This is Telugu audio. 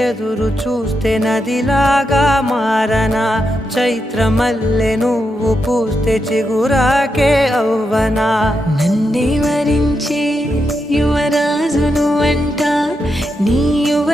ఎదురు చూస్తే నదిలాగా మారనా చైత్రమల్లె నువ్వు పూస్తే చిగురాకే అవ్వనా నన్నే వరించే యువరాజును అంట నీ యువ